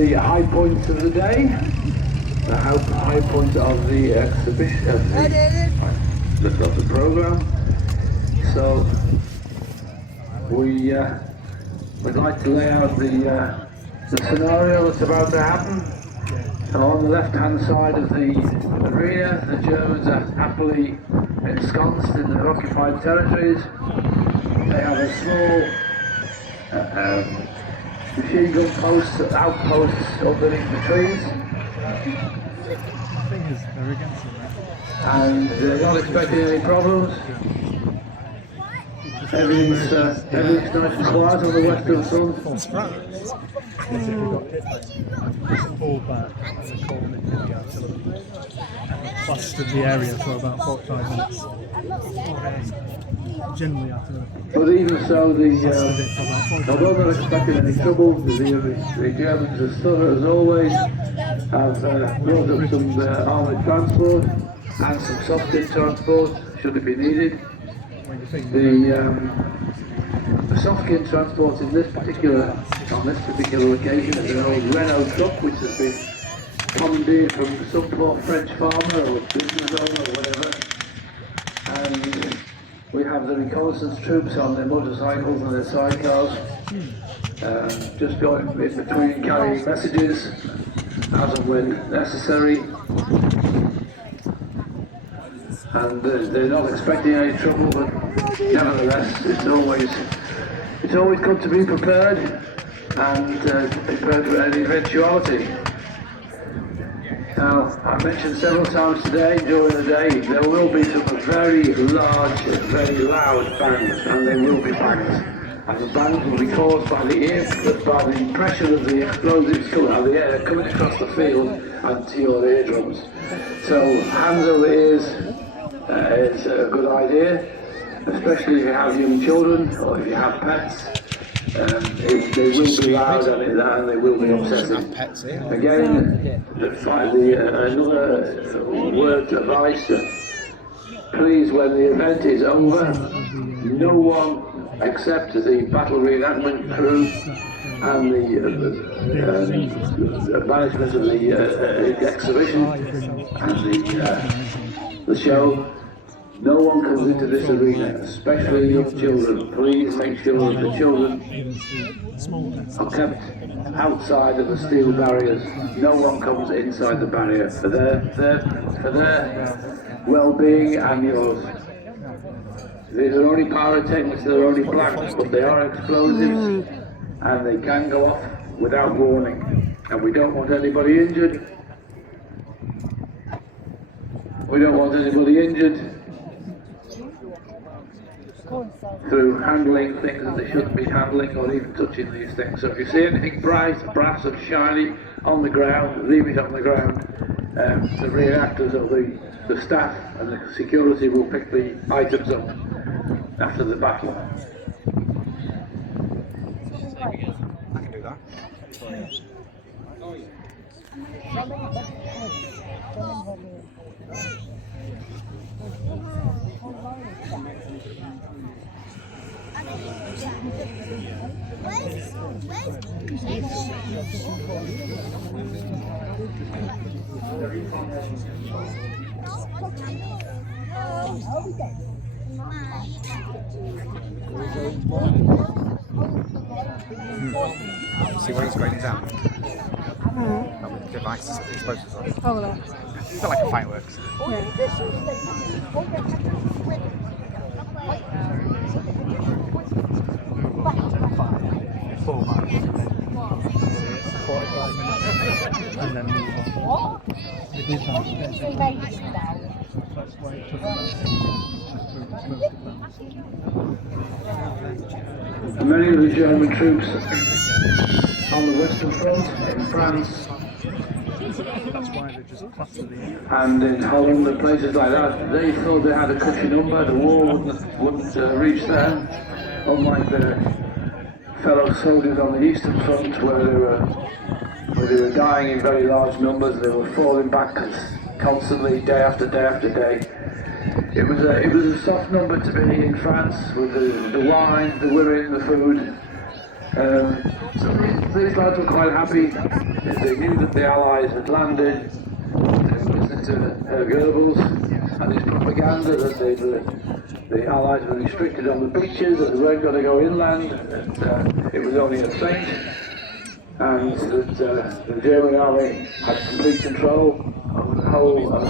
the high points of the day, the high point of the exhibition, of the program. So we'd like to lay out the scenario that's about to happen. So on the left-hand side of the arena, the Germans are happily ensconced in their occupied territories. They have a small machine gun posts, outposts underneath the trees. And they're not expecting any problems. Everything's nice and quiet on the western front. Clustered the area for about 45 minutes. Generally after. But even so, although they're not expecting any trouble, the Germans, as always, have brought up some armoured transport and some soft-in transport, should it be needed. The soft-in transport on this particular occasion is an old Renault truck which has been commandeered from some poor French farmer or business owner or whatever, and we have the reconnaissance troops on their motorcycles and their sidecars, just going in between, carrying messages as and when necessary, and they're not expecting any trouble, but nevertheless it's always good to be prepared and prepared for any eventuality. Now, I mentioned several times today, during the day, there will be some very large, very loud bangs, and there will be bangs. And the bangs will be caused by the pressure of the explosives coming out of the air, coming across the field and to your eardrums. So, hands over ears is a good idea, especially if you have young children or if you have pets. They will be loud and they will be obsessive. Again, another word of advice: please, when the event is over, no one except the battle reenactment crew and the management of the exhibition and the show. No one comes into this arena, especially young children. Please make sure that the children are kept outside of the steel barriers. No one comes inside the barrier for their well-being and yours. These are only pyrotechnics, they're only blanks, but they are explosives and they can go off without warning. And we don't want anybody injured. We don't want anybody injured through handling things that they shouldn't be handling or even touching these things. So if you see anything bright, brass and shiny on the ground, leave it on the ground. The reenactors or the staff and the security will pick the items up after the battle. I can do that. See what he's going down? With devices, explosives on. Oh, that. It's not like a fireworks. Yeah. 4 miles. 45 minutes. And then move on. It is hard to get to. That's why it took Many of the German troops on the Western Front in France and in Holland and places like that, they thought they had a cushy number, the war wouldn't reach them, unlike their fellow soldiers on the Eastern Front where they were dying in very large numbers. They were falling back constantly, day after day after day. It was a soft number to be in France with the wine, the women, the food, So these lads were quite happy. They knew that the Allies had landed. They listened to Goebbels and his propaganda that the Allies were restricted on the beaches, that they weren't going to go inland, that it was only a feint, and that the German army had complete control of the whole of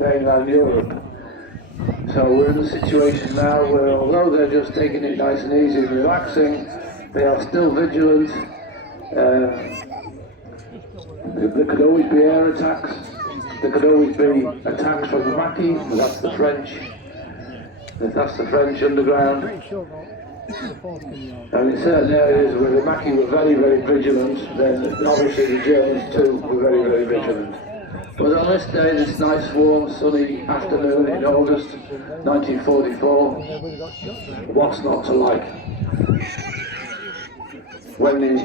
mainland Europe. So we're in a situation now where, although they're just taking it nice and easy and relaxing, they are still vigilant. There could always be air attacks. There could always be attacks from the Maquis. That's the French. That's the French underground. And in certain areas where the Maquis were very, very vigilant, then obviously the Germans too were very, very vigilant. But on this day, this nice warm sunny afternoon in August 1944, what's not to like? When it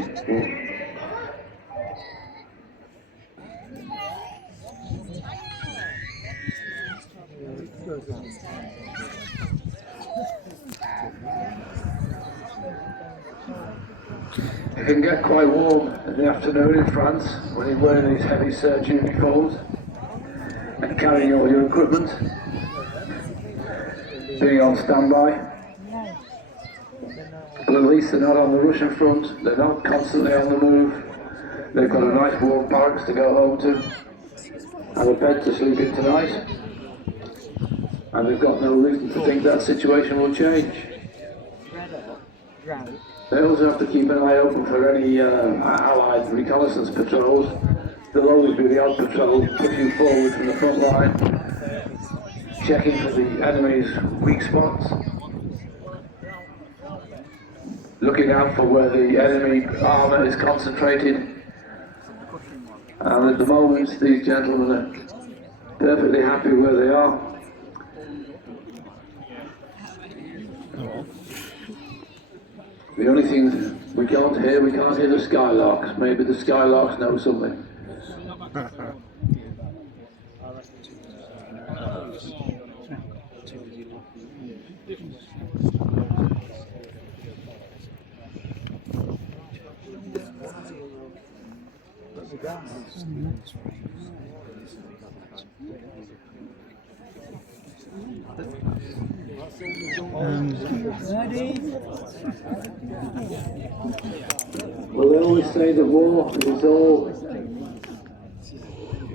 can get quite warm in the afternoon in France when you're wearing these heavy serge uniforms and carrying all your equipment, being on standby. But at least they're not on the Russian front, they're not constantly on the move. They've got a nice warm barracks to go home to, and a bed to sleep in tonight, and they've got no reason to think that situation will change. They also have to keep an eye open for any Allied reconnaissance patrols. There'll always be the odd patrol pushing forward from the front line, checking for the enemy's weak spots, looking out for where the enemy armour is concentrated. And at the moment, these gentlemen are perfectly happy where they are. The only thing we can't hear the skylarks. Maybe the skylarks know something. Well, they always say the war is all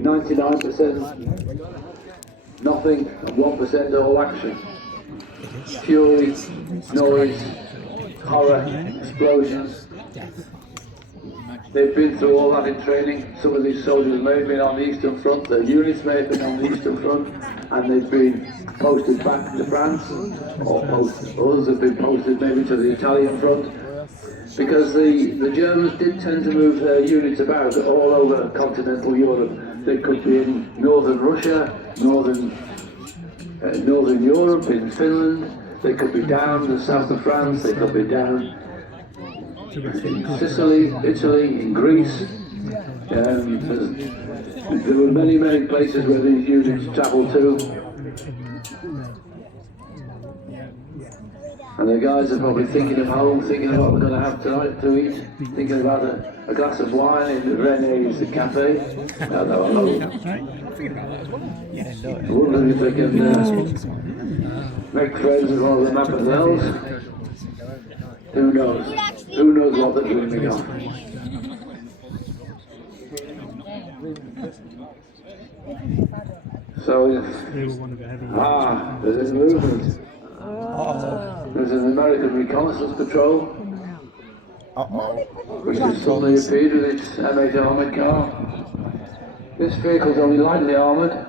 99% nothing and 1% all action. Fury, noise, horror, explosions. They've been through all that in training. Some of these soldiers may have been on the Eastern Front, their units may have been on the Eastern Front, and they've been posted back to France, or others have been posted maybe to the Italian front, because the Germans did tend to move their units about all over continental Europe. They could be in northern Russia, northern Europe, in Finland. They could be down in the south of France. They could be down in Sicily, Italy, in Greece. There were many, many places where these units travelled to. And the guys are probably thinking of home, thinking of what we're going to have tonight to eat, thinking about a glass of wine in René's cafe. Wondering if they can make friends with one of the Mademoiselles. Who knows? Who knows what they're dreaming of? So, there's a movement. There's an American reconnaissance patrol, which has suddenly appeared with its M8 armoured car. This vehicle's only lightly armoured.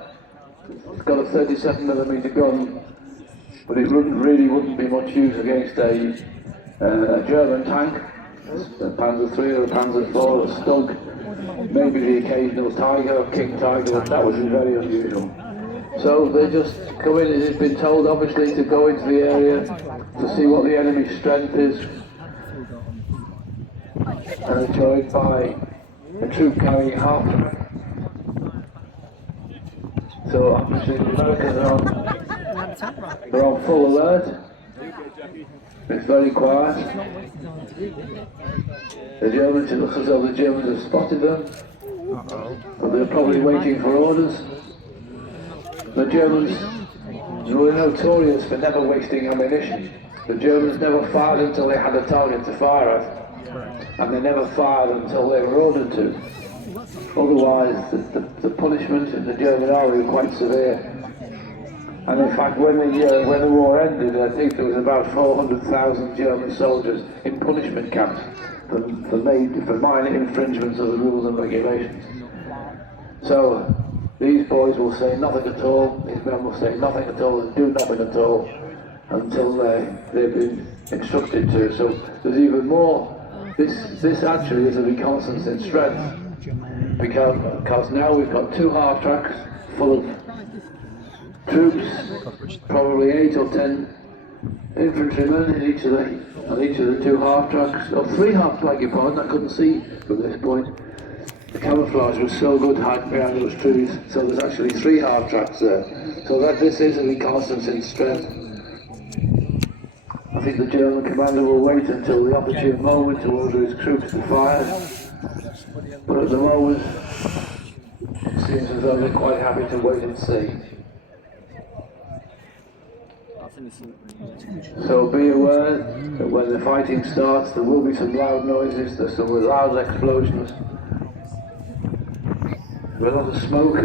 It's got a 37mm gun, but it wouldn't be much use against a German tank, a Panzer III or a Panzer IV or a Stug, maybe the occasional Tiger or King Tiger, but that would be very unusual. So they just go in, and it's been told obviously to go into the area to see what the enemy's strength is, and they're joined by a troop carrying half track. So obviously the Americans are on full alert. It's very quiet. The Germans, it looks as though the Germans have spotted them, but they're probably waiting for orders. The Germans were notorious for never wasting ammunition. The Germans never fired until they had a target to fire at, and they never fired until they were ordered to. Otherwise, the punishment in the German army was quite severe. And in fact, when the war ended, I think there was about 400,000 German soldiers in punishment camps for minor infringements of the rules and regulations. So these boys will say nothing at all, these men will say nothing at all and do nothing at all until they've been instructed to. So there's even more. This actually is a reconnaissance in strength, because now we've got 2 half-tracks full of troops, probably 8 or 10 infantrymen in each of the 2 half-tracks, or 3 beg your pardon, I couldn't see from this point. The camouflage was so good hiding behind those trees, so there's actually 3 half-tracks there. So that this is a reconnaissance in strength. I think the German commander will wait until the opportune moment to order his troops to fire. But at the moment, it seems as though they're quite happy to wait and see. So be aware that when the fighting starts, there will be some loud noises, there's some loud explosions. There's a lot of smoke.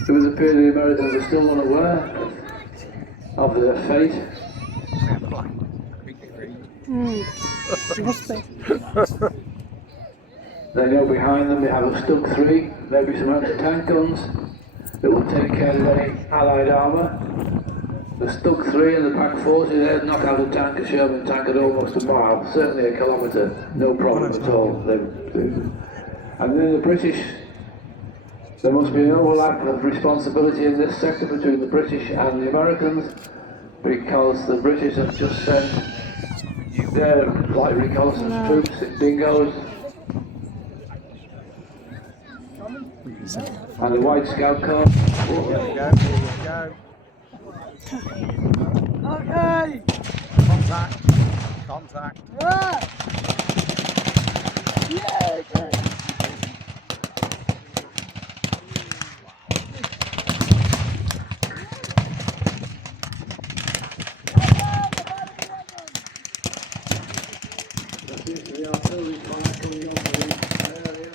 It would appear the Americans are still unaware of their fate. They know behind them they have a Stug 3, maybe some anti-tank guns that will take care of any Allied armour. The Stug 3 and the Pack 40, they'd knock out a tank, a Sherman tank at almost a mile, certainly a kilometre, no problem at all. And then the British, there must be an overlap of responsibility in this sector between the British and the Americans, because the British have just sent their light reconnaissance troops in dingoes and the White Scout Corps. Here we go. Okay. Contact. Right. Yeah. Okay. There seems to be artillery fire coming off of this area.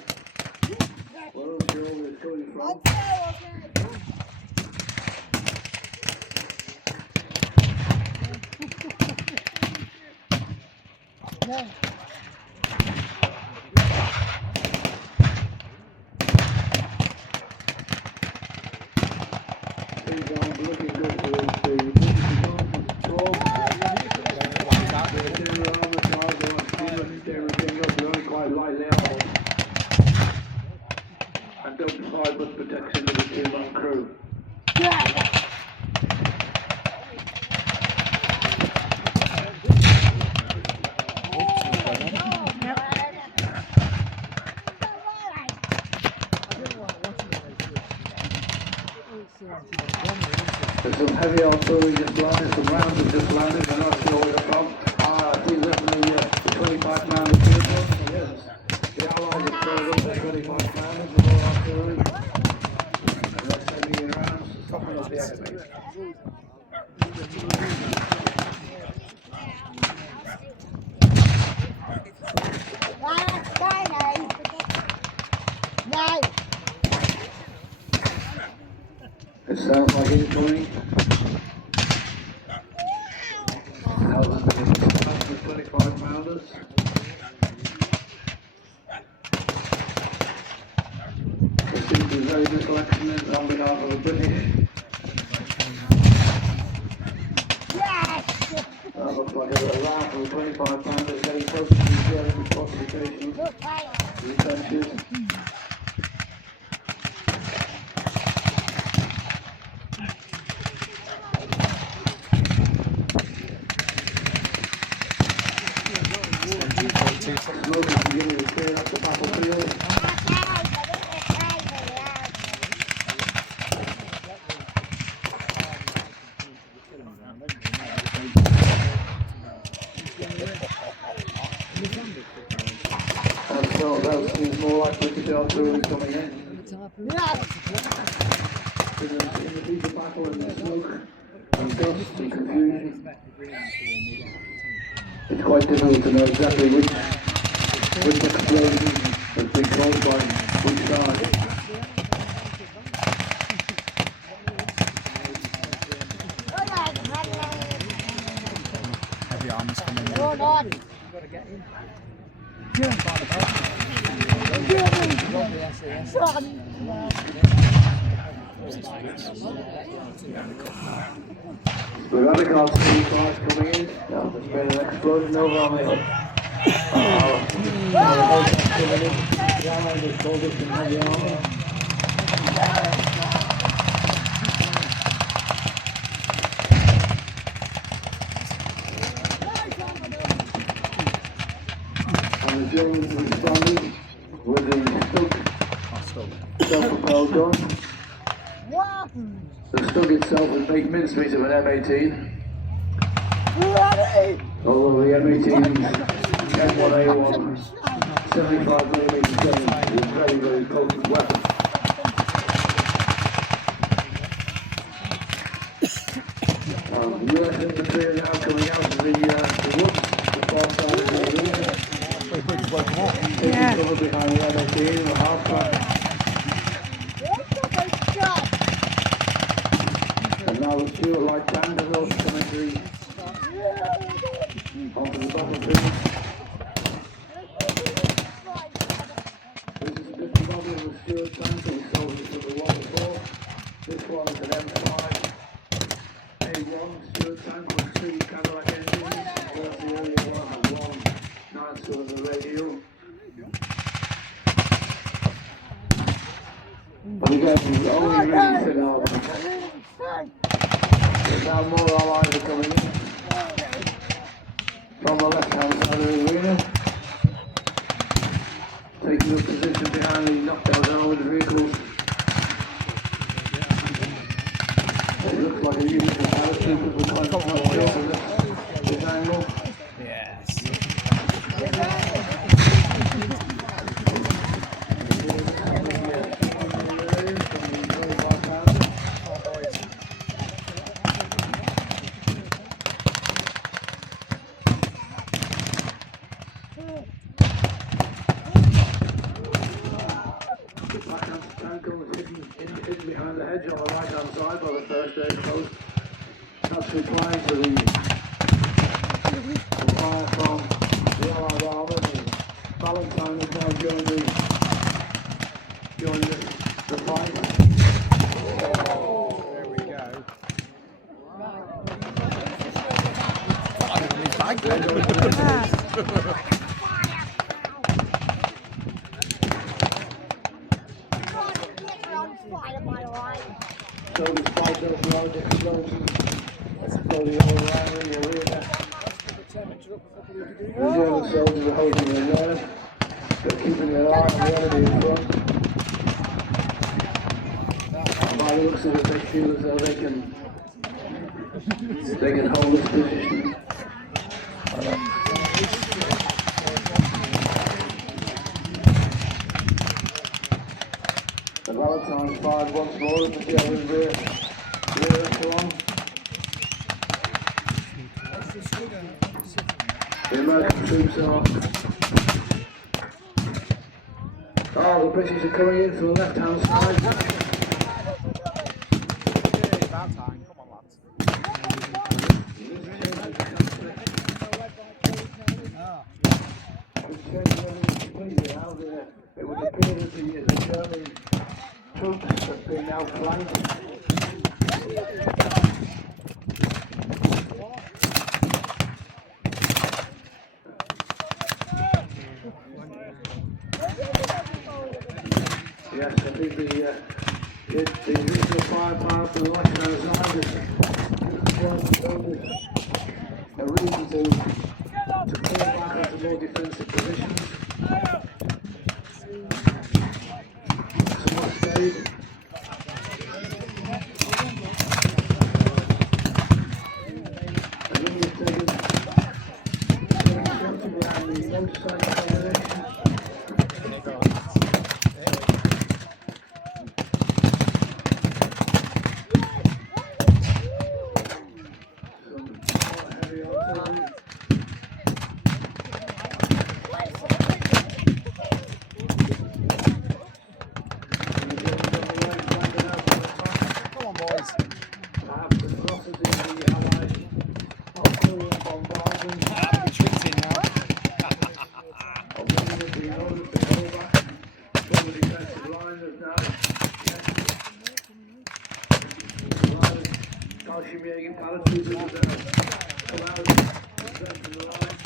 We're not sure where it's coming from. No. Things aren't looking good for the reconnaissance corps. The general armour cars are on steam, they're only quite lightly armed. And don't provide much protection to the 2-man crew. Yeah. There's some heavy artillery just landed, some rounds have just landed, we're not sure where they're from. I think they're from the 25 pounder field gun. Yes. The Allies have thrown up their 25 pounders with all artillery. And they're sending in rounds to soften up the enemy. It sounds like incoming. Now there's been a blast with 25 pounders. There seems to be very little action on behalf of the British. That looks like a raft of 25 pounders getting close to the German fortifications, the trenches. Smoke is beginning to clear up the battlefield. seems more likely to be artillery coming in. Yes. In the deeper battle and the smoke and dust and confusion, it's quite difficult to know exactly which explosion has been caused by which side. Heavy armors coming in. Hold on. We've had a guard cars coming in. Now there's been an explosion over on the hill. Coming in. The Allies have called us in heavy armour. And the Germans responded with the self-propelled gun. The Stug itself would make mincemeat of an M18. Although the M18's M1A1 75mm gun is a very, very potent weapon. The US infantry are now coming out of the woods, the far side of the arena. Taking cover behind the M18 and the half-track. And now the Stuart Light Band is also coming onto the battlefield. This is a different model of the Stuart tank that we saw with the one before. This one is an M5 A1 Stuart tank with 3 Cadillac engines, whereas the earlier one had one 9-cylinder radial. But again, the only really thin armour. There's now more allies are coming in from the left-hand side of the arena, taking up position behind the knockdown armoured vehicles. It looks like a unit of paratroopers with quite a shot of this angle. Yes. Hidden behind the hedge on the right hand side by the first aid post. That's replying to the fire from the Allied armour. Valentine is now joined the fight. There we go. Bag then. So despite those large explosions, so the other line in the arena, the German soldiers are holding their nerve. They're keeping their eye on the enemy in front. And by the looks of it, they feel as though they can hold this position. The Valentine fired once more at the German rear echelon. The American troops are... Oh, the British are coming in from the left-hand side. About time. Come on, lads. It would appear that the German troops have been outflanked. Yes, I think the additional firepower from the left-hand side is a reason to pull back into more defensive positions. Somewhat stayed. And then you've taken shelter behind the motorcycle combination. Fallschirmjäger paratroopers come out and strengthen the line.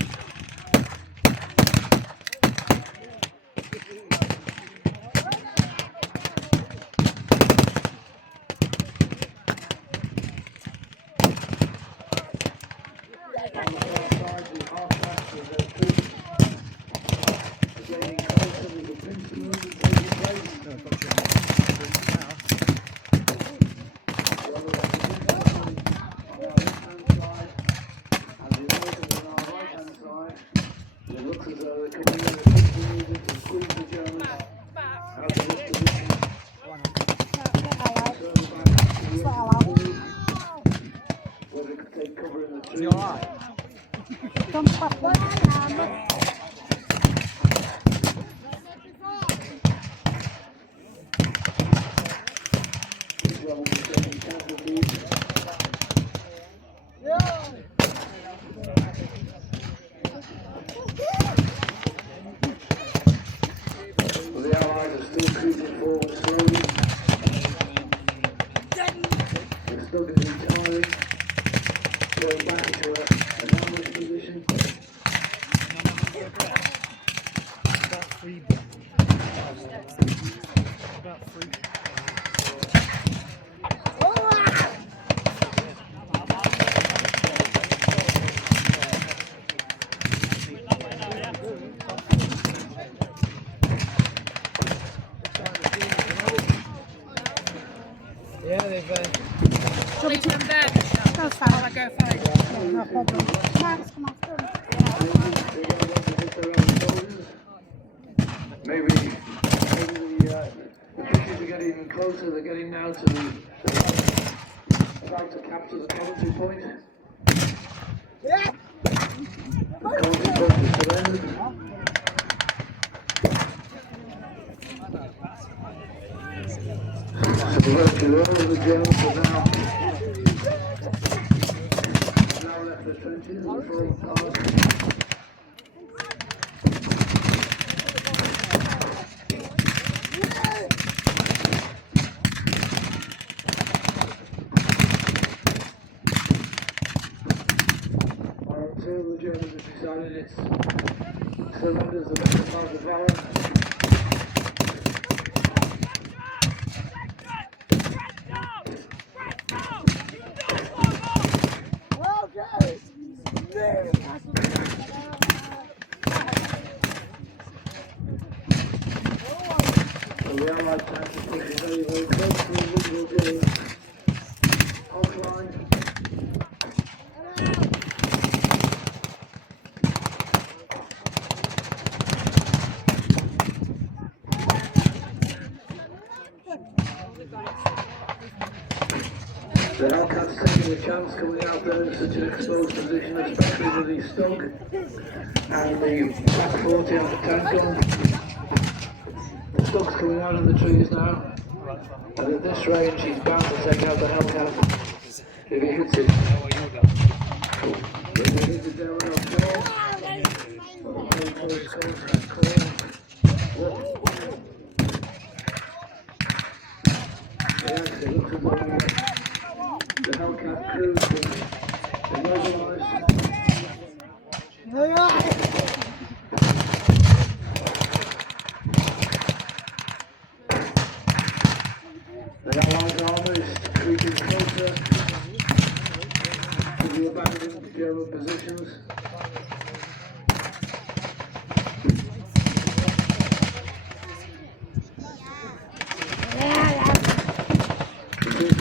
On the far side, the half-masters and troops are getting closer. There's a pincer movement taking place. The other opposition on our left-hand side and the Americans on our right-hand side. It looks as though they're coming in a pincer movement to squeeze the Germans out of this position. Turn back to the open where they could take cover in the trees. Don't stop that. Israel will be taking casualties. Well, the Allies are still creeping forward slowly. They're still going to be retiring, going back into an ambush position. About three. About three. Yeah, they've. Leave them there. Go fine. I'll go fine. No problem. Max, come on. Maybe the fishes are getting closer. They're getting now to the about to capture the Coventry point. Yeah. The Coventry point is surrendered. So virtually all of the Germans are now left their trenches and fallen apart. Until the Germans have decided it's surrender is the better part of valor. So the Allied tanks are pushing very, very close to the original German outline. The Hellcats taking a chance coming out there in such an exposed position, especially with the Stug and the Black 40 and the tank gun. The Stug's coming out of the trees now, and at this range he's bound to take out the Hellcat if he hits it. If he hits it there right offshore, very close call. Yes, it looks as though the Hellcat crew is immobilised. The Allied armour is creeping closer to the abandoned German positions.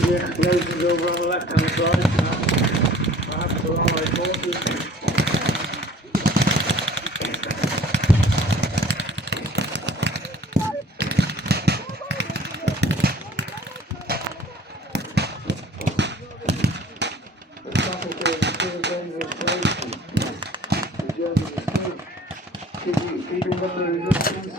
The explosions over on the left-hand side, perhaps the Allied forces. The battlefield is still a dangerous place. The Germans are still keeping up the resistance.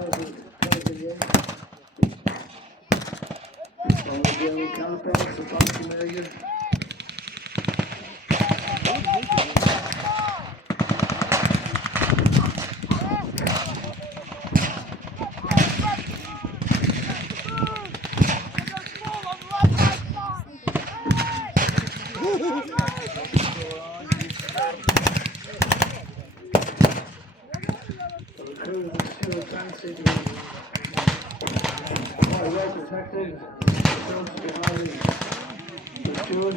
Television. On the German counterparts, the Fancy Million. Quite well protected. Behind the steward.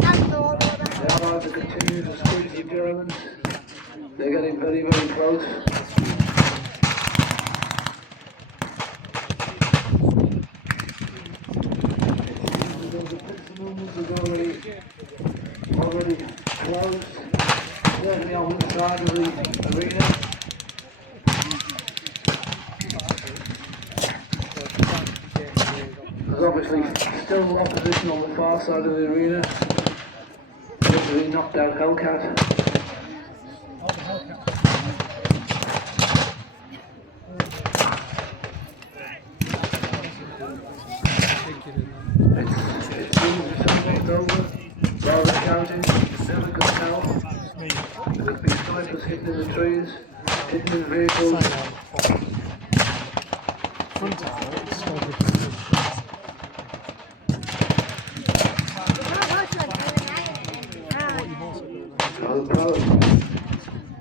Now to continue to squeeze the Germans. They're getting very, very close. Already closed, certainly on one side of the arena. There's obviously still opposition on the far side of the arena. Literally knocked out Hellcat. It's something over. Rather counting, never could tell. There could be snipers hidden in the trees, hidden in vehicles.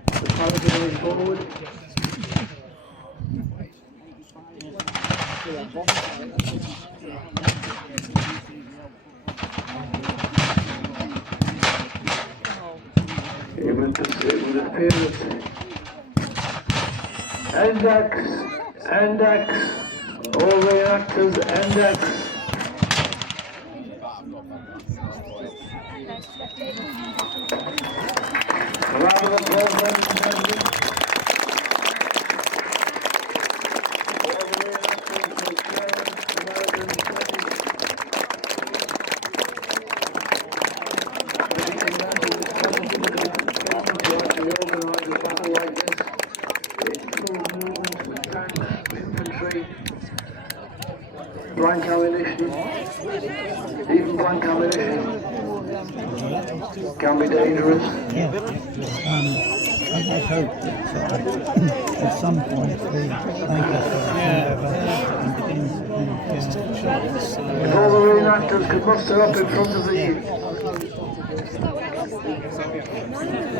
The pilots are going forward. It would appear that Index, all reactors, Index. Round of applause, ladies and gentlemen. All the reactors, Australians, Americans, blank ammunition, even blank ammunition can be dangerous. I hope that at some point the If all the reenactors could muster up in front of the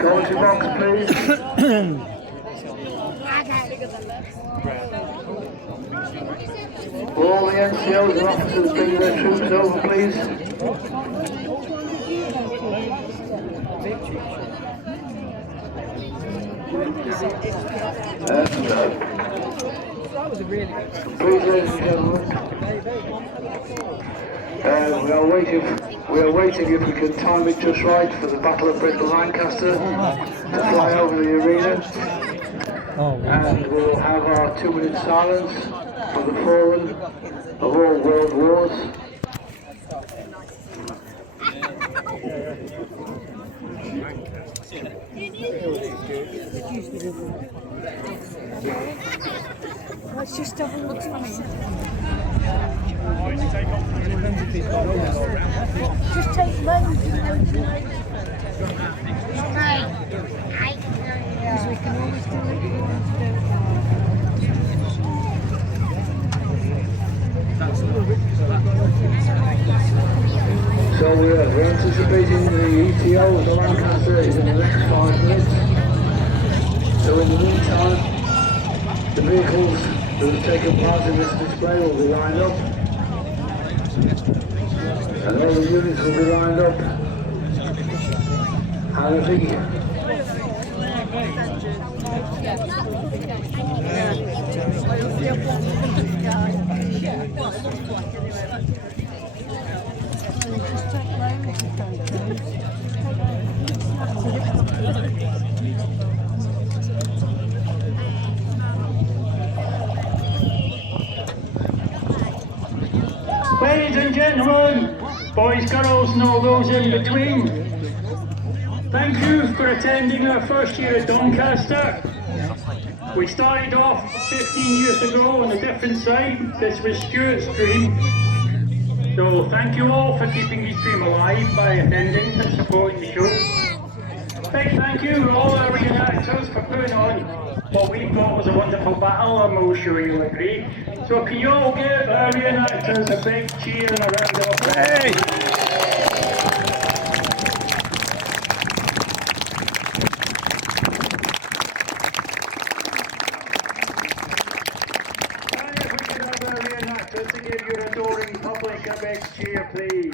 commentary box, please. All the NCOs and officers bring their troops over, please. Please, ladies and gentlemen, we are waiting if we can time it just right for the Battle of Bristol Lancaster to fly over the arena, and we'll have our 2-minute silence for the fallen of all world wars. Let's just have a look funny. Just take loads. Because we can always do it. So we're anticipating the ETO of the Lancaster is in the next 5 minutes. So in the meantime, the vehicles that have taken part in this display will be lined up. And all the units will be lined up. And I think ladies and gentlemen, boys, girls and all those in between. Thank you for attending our first year at Doncaster. We started off 15 years ago on a different side. This was Stuart's dream. So thank you all for keeping his dream alive by attending and supporting the show. Big thank you to all our reenactors for putting on what we thought was a wonderful battle, and we'll sure you'll agree. So can you all give our reenactors a big cheer and a round of applause? Hey. To give your adoring public a big cheer, please.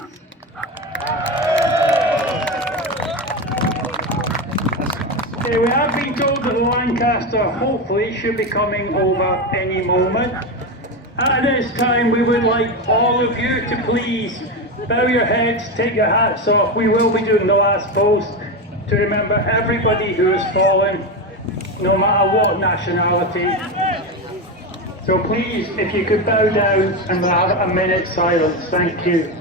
Okay, we have been told that the Lancaster hopefully should be coming over any moment. At this time, we would like all of you to please bow your heads, take your hats off. We will be doing the last post to remember everybody who has fallen, no matter what nationality. So please, if you could bow down and we'll have a minute's silence. Thank you.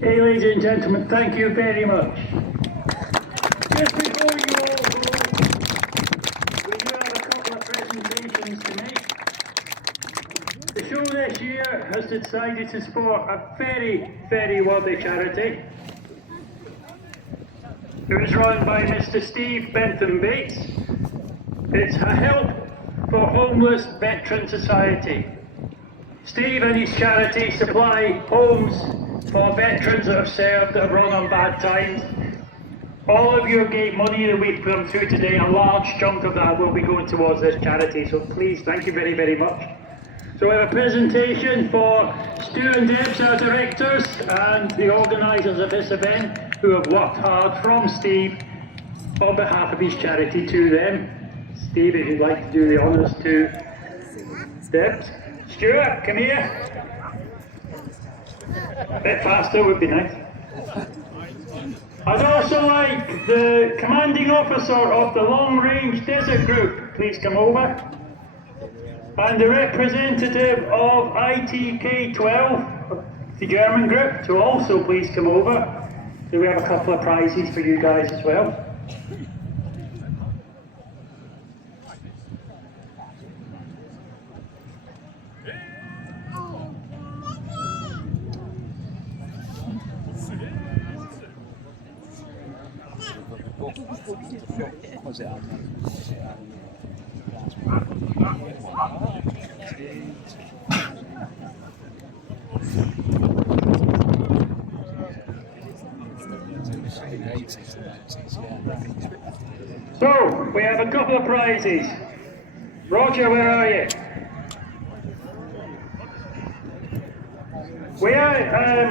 Hey, ladies and gentlemen, thank you very much. Just before you all go, we do have a couple of presentations to make. The show this year has decided to support a very, very worthy charity. It was run by Mr. Steve Bentham Bates. It's a Help for Homeless Veteran Society. Steve and his charity supply homes for veterans that have served, that have run on bad times. All of your gate money that we've come through today, a large chunk of that will be going towards this charity, so please, thank you very, very much. So we have a presentation for Stu and Debs, our directors, and the organisers of this event, who have worked hard from Steve on behalf of his charity to them. Steve, if you'd like to do the honours to Debs. Stuart, come here. A bit faster would be nice. I'd also like the commanding officer of the Long Range Desert Group, please come over. And the representative of ITK-12, the German group, to also please come over. So we have a couple of prizes for you guys as well. So, we have a couple of prizes. Roger, where are you? We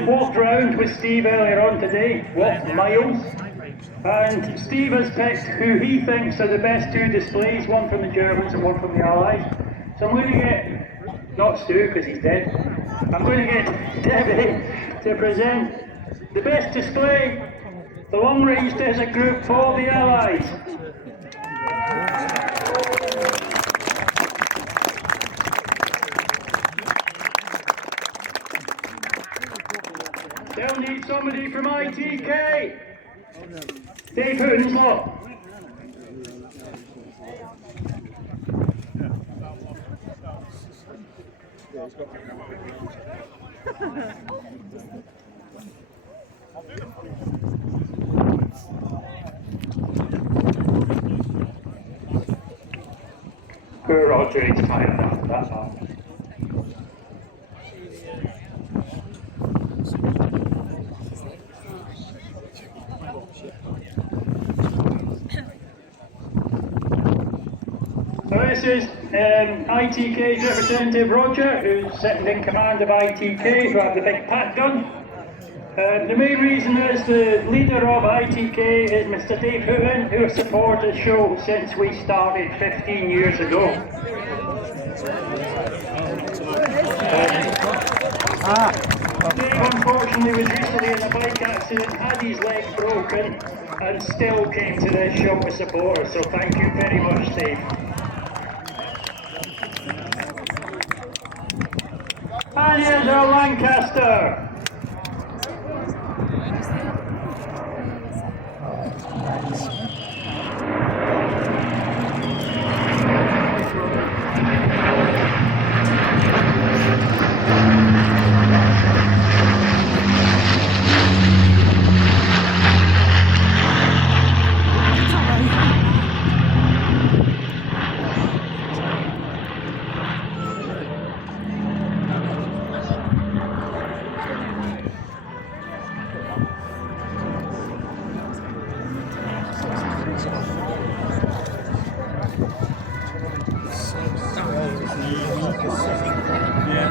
walked around with Steve earlier on today, walked miles, and Steve has picked who he thinks are the best two displays, one from the Germans and one from the Allies. So I'm going to get, not Stu because he's dead, I'm going to get Debbie to present the best display, the long range desert group for the Allies. They'll need somebody from ITK. Dave Hooten's lot. Poor Roger, he's tired after that one. So this is ITK's representative Roger, who's second in command of ITK, who have the big pack gun. The main reason is the leader of ITK is Mr. Dave Hooten, who has supported the show since we started 15 years ago. Dave unfortunately was recently in a bike accident, had his leg broken, and still came to this show to support us, so thank you very much, Dave. And here's our Lancaster. Yeah.